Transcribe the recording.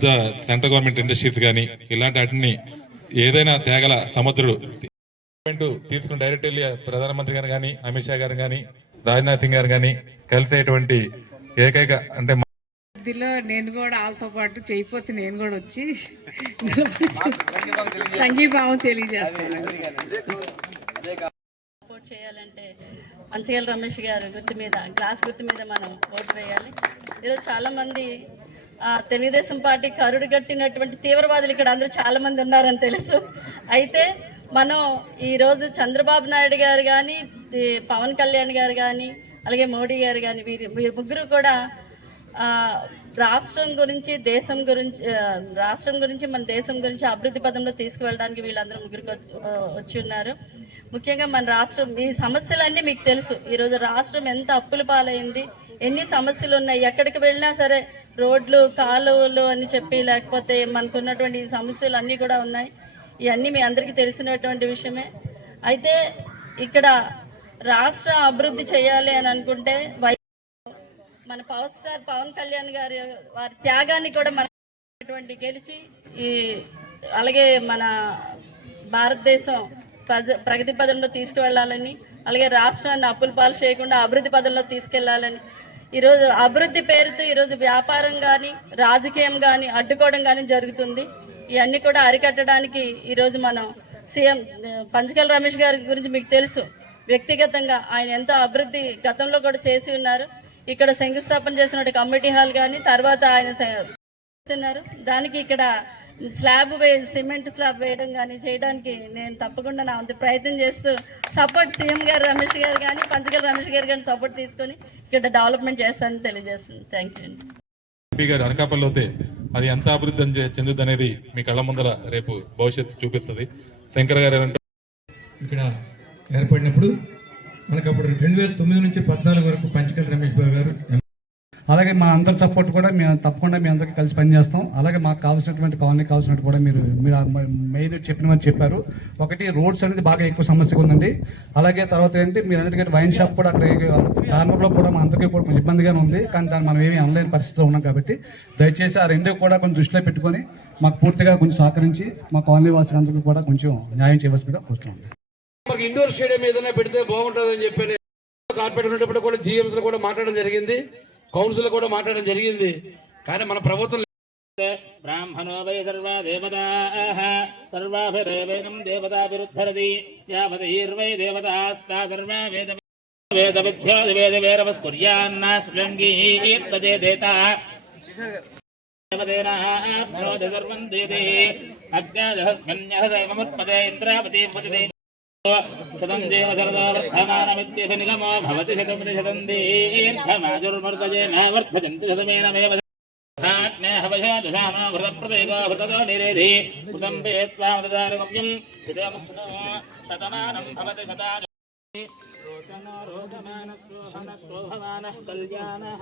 Central government industries కానీ ఇలాంటి వాటిని ఏదైనా తేగల సముద్రుడు గవర్నమెంట్ తీసుకుని డైరెక్ట్ వెళ్ళి ప్రధానమంత్రి గారు కానీ అమిత్ షా గారు కానీ రాజ్నాథ్ సింగ్ గారు కానీ కలిసేటువంటి ఏకైక అంటే ఇందులో నేను కూడా వాళ్ళతో పాటు చేయిపోతే నేను కూడా వచ్చి సంఘీభావం తెలియజేస్తాను. సపోర్ట్ చేయాలంటే పంచగల రమేష్ గారు గుర్తు మీద గ్లాస్ గుర్తు మీద మనం ఓటు వేయాలి. ఈరోజు చాలా మంది ఆ, తెలుగుదేశం పార్టీ కరుడు కట్టినటువంటి తీవ్రవాదులు ఇక్కడ అందరూ చాలా మంది ఉన్నారని తెలుసు. అయితే మనం ఈరోజు చంద్రబాబు నాయుడు గారు కానీ పవన్ కళ్యాణ్ గారు కానీ అలాగే మోడీ గారు కానీ వీరి వీరి ముగ్గురు కూడా రాష్ట్రం గురించి దేశం గురించి రాష్ట్రం గురించి మన దేశం గురించి అభివృద్ధి పదంలో తీసుకువెళ్ళడానికి వీళ్ళందరూ ముగ్గురికి వచ్చి- వచ్చి ఉన్నారు. ముఖ్యంగా మన రాష్ట్రం ఈ సమస్యలన్నీ మీకు తెలుసు. ఈరోజు రాష్ట్రం ఎంత అప్పుల పాలైంది ఎన్ని సమస్యలు ఉన్నాయి ఎక్కడికి వెళ్ళినా సరే రోడ్లు కాలువలు అని చెప్పి లేకపోతే మనకున్నటువంటి సమస్యలు అన్నీ కూడా ఉన్నాయి. ఇవన్నీ మీ అందరికీ తెలిసినటువంటి విషయమే. అయితే ఇక్కడ రాష్ట్ర అభివృద్ధి చేయాలి అని అనుకుంటే వై మన పవర్ స్టార్ పవన్ కళ్యాణ్ గారి వారి త్యాగాన్ని కూడా మనటువంటి గెలిచి ఈ అలాగే మన భారతదేశం ప్రజ ప్రగతి పదంలో తీసుకువెళ్ళాలని అలాగే రాష్ట్రాన్ని అప్పుల పాలు చేయకుండా అభివృద్ధి పదంలో తీసుకెళ్ళాలని ఈరోజు అభివృద్ధి పేరుతో ఈరోజు వ్యాపారం కానీ రాజకీయం కానీ అడ్డుకోవడం కానీ జరుగుతుంది. ఇవన్నీ కూడా అరికట్టడానికి ఈరోజు మనం సీఎం పంచకల్ రమేష్ గారి గురించి మీకు తెలుసు. వ్యక్తిగతంగా ఆయన ఎంతో అభివృద్ధి గతంలో కూడా చేసి ఉన్నారు. ఇక్కడ శంకుస్థాపన చేసిన కమిటీ హాల్ కానీ తర్వాత ఆయన దానికి ఇక్కడ స్లాబ్ వే సిమెంట్ స్లాబ్ వేయడం కానీ చేయడానికి నేను తప్పకుండా నా వంతు ప్రయత్నం చేస్తూ సపోర్ట్ సీఎం గారు రమేష్ గారు కానీ పంచగల రమేష్ గారు కానీ సపోర్ట్ తీసుకొని ఇక్కడ డెవలప్మెంట్ చేస్తానని తెలియజేస్తుంది. థ్యాంక్ యూ అండి. ఎంపీ గారు అనకాపల్లి అవుతే అది ఎంత అభివృద్ధి అని చెందుతుంది అనేది మీ కళ్ళ ముందర రేపు భవిష్యత్తు చూపిస్తుంది. శంకర్ గారు ఏమంటారు? ఇక్కడ ఏర్పడినప్పుడు మనకు అప్పుడు రెండు వేల తొమ్మిది నుంచి పద్నాలుగు వరకు పంచకల్ రమేష్ బాబు అలాగే మా అందరి సపోర్ట్ కూడా మేము తప్పకుండా మీ అందరికీ కలిసి పనిచేస్తాం. అలాగే మాకు కావాల్సినటువంటి కాలనీ కావాల్సినట్టు కూడా మీరు మీరు మెయిన్ చెప్పినమని చెప్పారు. ఒకటి రోడ్స్ అనేది బాగా ఎక్కువ సమస్యగా ఉందండి. అలాగే తర్వాత ఏంటి మీరు అన్నిటికంటే వైన్ షాప్ కూడా అక్కడ కార్నర్లో కూడా మా అందరికీ కూడా కొంచెం ఇబ్బందిగానే ఉంది. కానీ దాన్ని మనం ఏమీ అనలేని పరిస్థితిలో ఉన్నాం కాబట్టి దయచేసి ఆ రెండు కూడా కొంచెం దృష్టిలో పెట్టుకొని మాకు పూర్తిగా కొంచెం సహకరించి మా కాలనీ వాసులందరికీ కూడా కొంచెం న్యాయం చేయవలసిందిగా కోరుతున్నాం. మాకు ఇండోర్ స్టేడియం ఏదైనా పెడితే బాగుంటుందని చెప్పి కార్పొరేట్ ఉన్నప్పుడు కూడా జీఎంస్లో కూడా మాట్లాడడం జరిగింది. కౌన్సిల్ కూడా మాట్లాడడం జరిగింది. కానీ మన ప్రభుత్వం బ్రాహ్మణో వై సర్వా దేవతాః దేవతా విరుద్ధరది యావదైర్వై దేవతాస్తా సర్వా వేద వేద విద్యాది వేద వేరవస్కుర్యాన్నా శృంగీర్తదే దేత. దేవదేనాప్నోతి సర్వం దేదే అజ్ఞాదహస్మన్యహ దైవముత్పదే ఇంద్రావతీ పతిదే शतं देव शरदावर्धमानमित्यभिनिगमो भवति शतमिति शतं दीर्घमाजुर्मर्दजे न वर्धजन्ति शतमेनमेव हवशादशानो घृतप्रदेको घृततो निरेधि कुटुम्बे त्वामदारुगम्यम् शतमानं भवति शता रोचनो रोचमानः भवानः कल्याणः